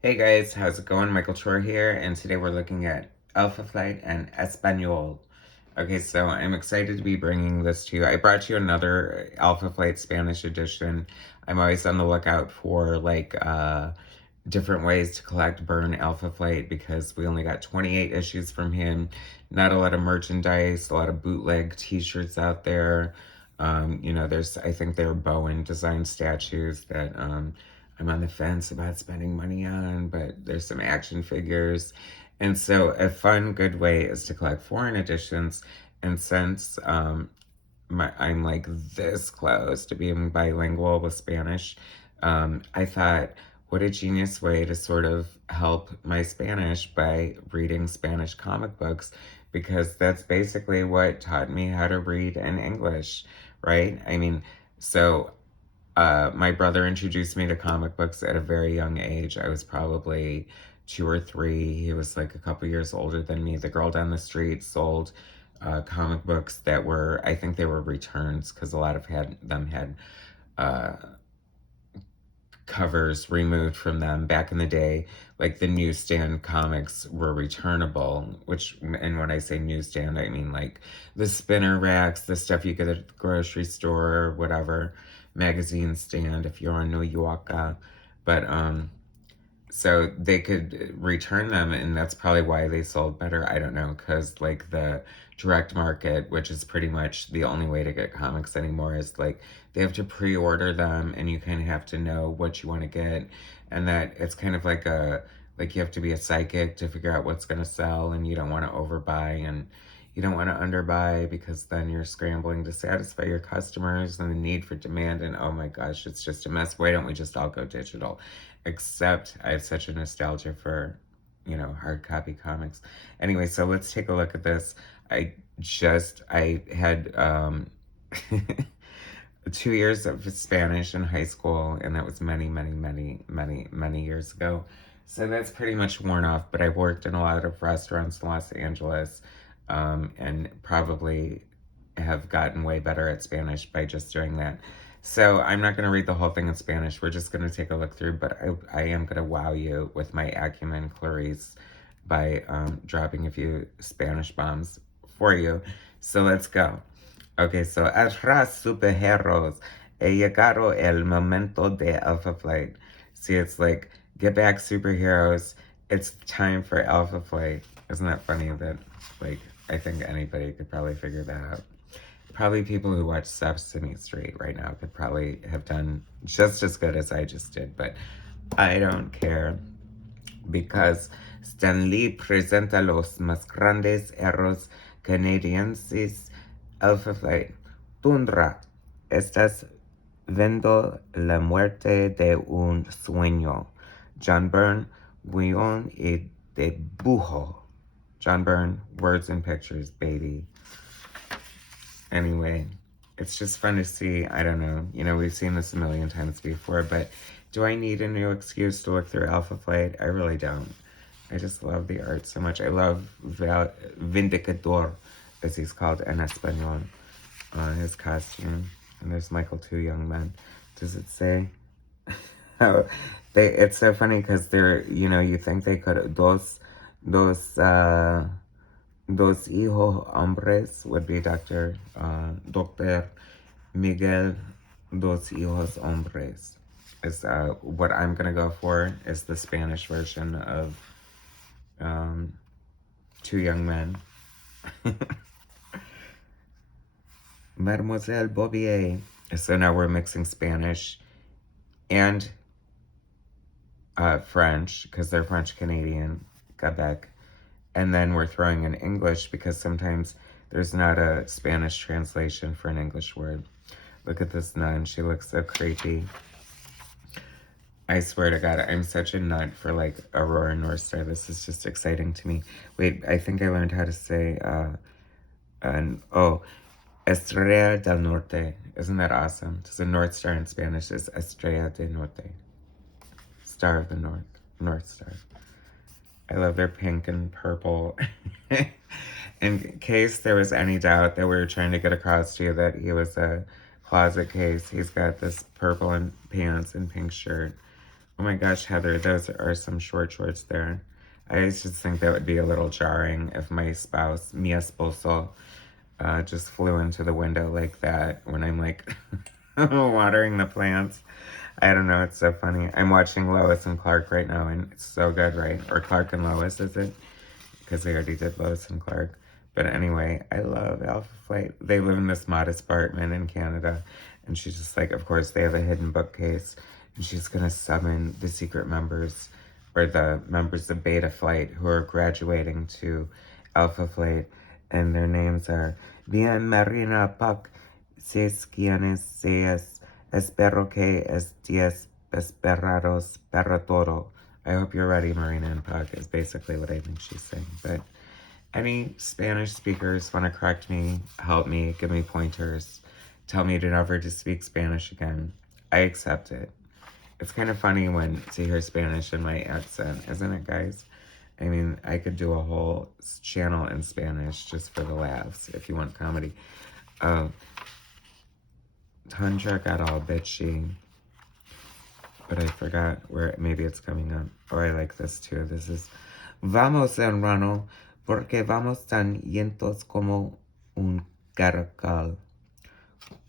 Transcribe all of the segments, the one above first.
Hey guys, how's it going? Michael Chor here, and today we're looking at Alpha Flight and Español. Okay, so I'm excited to be bringing this to you. I brought you another Alpha Flight Spanish edition. I'm always on the lookout for different ways to collect Byrne Alpha Flight because we only got 28 issues from him. Not a lot of merchandise, a lot of bootleg t-shirts out there. I think they're Bowen design statues that I'm on the fence about spending money on, but there's some action figures. And so a fun, good way is to collect foreign editions. And since I'm like this close to being bilingual with Spanish, I thought, what a genius way to sort of help my Spanish by reading Spanish comic books, because that's basically what taught me how to read in English, right? I mean, so my brother introduced me to comic books at a very young age. I was probably 2 or 3. He was like a couple years older than me. The girl down the street sold comic books that were, I think they were returns, because a lot of them had uh, covers removed from them back in the day. Like the newsstand comics were returnable, and when I say newsstand, I mean like the spinner racks, the stuff you get at the grocery store or whatever, magazine stand if you're in New York. But so they could return them, and that's probably why they sold better. I don't know, because like the direct market, which is pretty much the only way to get comics anymore, is like they have to pre-order them, and you kind of have to know what you want to get, and that it's kind of like you have to be a psychic to figure out what's going to sell, and you don't want to overbuy, and you don't want to underbuy, because then you're scrambling to satisfy your customers and the need for demand, and oh my gosh, it's just a mess. Why don't we just all go digital? Except I have such a nostalgia for, hard copy comics. Anyway, so let's take a look at this. I had 2 years of Spanish in high school, and that was many, many, many, many, many years ago. So that's pretty much worn off, but I've worked in a lot of restaurants in Los Angeles, and probably have gotten way better at Spanish by just doing that. So I'm not going to read the whole thing in Spanish. We're just going to take a look through, but I am going to wow you with my acumen, Clarice, by dropping a few Spanish bombs for you. So let's go. Okay, so Atrás, Superhéroes, he llegado el momento de Alpha Flight. See, it's like, get back, superheroes. It's time for Alpha Flight. Isn't that funny that, like, I think anybody could probably figure that out. Probably people who watch Sesame Street right now could probably have done just as good as I just did, but I don't care, because Stan Lee presenta los más grandes héroes canadienses. Alpha Flight. Tundra, estás viendo la muerte de un sueño. John Byrne, guión y dibujo. John Byrne, words and pictures, baby. Anyway, it's just fun to see. I don't know. We've seen this a million times before, but do I need a new excuse to look through Alpha Flight? I really don't. I just love the art so much. I love Vindicador, as he's called in Español, his costume. And there's Michael, Two Young Men. Does it say? Oh, it's so funny because they're, you think they could, dos hijos hombres would be Dr. Miguel, dos hijos hombres is what I'm gonna go for, is the Spanish version of Two Young Men. Mademoiselle Bobier. So now we're mixing Spanish and French, because they're French Canadian, Quebec. And then we're throwing in English, because sometimes there's not a Spanish translation for an English word. Look at this nun. She looks so creepy. I swear to God, I'm such a nut for like Aurora Northstar. This is just exciting to me. Wait, I think I learned how to say, Estrella del Norte. Isn't that awesome? So North Star in Spanish is Estrella del Norte. Star of the North. North Star. I love their pink and purple. In case there was any doubt that we were trying to get across to you that he was a closet case, he's got this purple and pants and pink shirt. Oh my gosh, Heather, those are some short shorts there. I just think that would be a little jarring if my spouse, mi esposo, just flew into the window like that when I'm like watering the plants. I don't know, it's so funny. I'm watching Lois and Clark right now, and it's so good, right? Or Clark and Lois, is it? Because they already did Lois and Clark. But anyway, I love Alpha Flight. They live in this modest apartment in Canada, and she's just like, of course, they have a hidden bookcase, and she's gonna summon the secret members, or the members of Beta Flight who are graduating to Alpha Flight, and their names are Bien Marina Puck, seis quienes seas, espero que estés esperados para todo. I hope you're ready, Marina and Puck, is basically what I think she's saying. But any Spanish speakers want to correct me, help me, give me pointers, tell me to never to speak Spanish again, I accept it. It's kind of funny when to hear Spanish in my accent, isn't it, guys? I mean, I could do a whole channel in Spanish just for the laughs if you want comedy. Tundra got all bitchy, but I forgot where, maybe it's coming up. Oh, I like this too. This is, Vamos, hermano, porque vamos tan yentos como un caracol.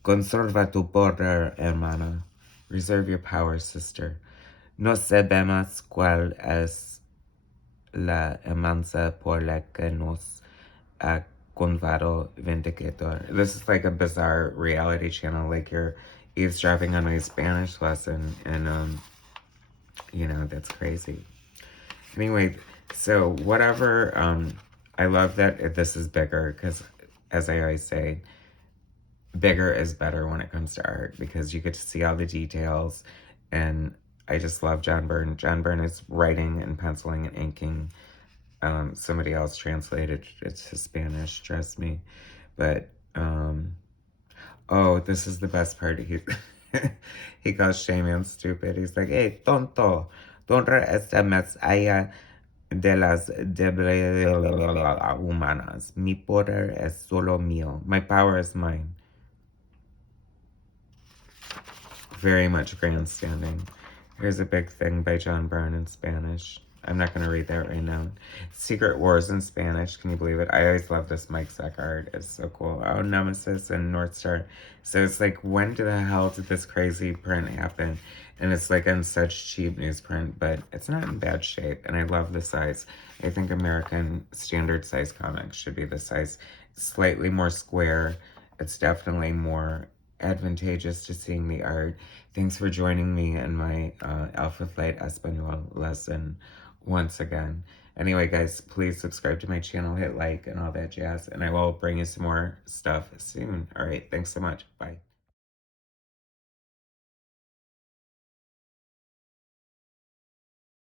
Conserva tu poder, hermana. Reserve your power, sister. No sabemos cuál es la amenaza por la que nos ha convado Vindicator. This is like a bizarre reality channel, like you're eavesdropping on my Spanish lesson, and you know, that's crazy. Anyway, so whatever, I love that this is bigger, because as I always say, bigger is better when it comes to art, because you get to see all the details, and I just love John Byrne. John Byrne is writing and penciling and inking. Somebody else translated it to Spanish, trust me. But, oh, this is the best part. He calls Shaman stupid. He's like, hey, tonto, don't estimes allá de las humanas. Mi poder es solo mío. My power is mine. Very much grandstanding. Here's a big thing by John Byrne in Spanish. I'm not going to read that right now. Secret Wars in Spanish. Can you believe it? I always love this Mike Zeck art. It's so cool. Oh, Nemesis and North Star. So it's like, when the hell did this crazy print happen? And it's like on such cheap newsprint, but it's not in bad shape. And I love the size. I think American standard size comics should be the size. Slightly more square. It's definitely more advantageous to seeing the art. Thanks for joining me in my Alpha Flight Español lesson once again. Anyway, guys, please subscribe to my channel, hit like, and all that jazz, and I will bring you some more stuff soon. All right, thanks so much. Bye.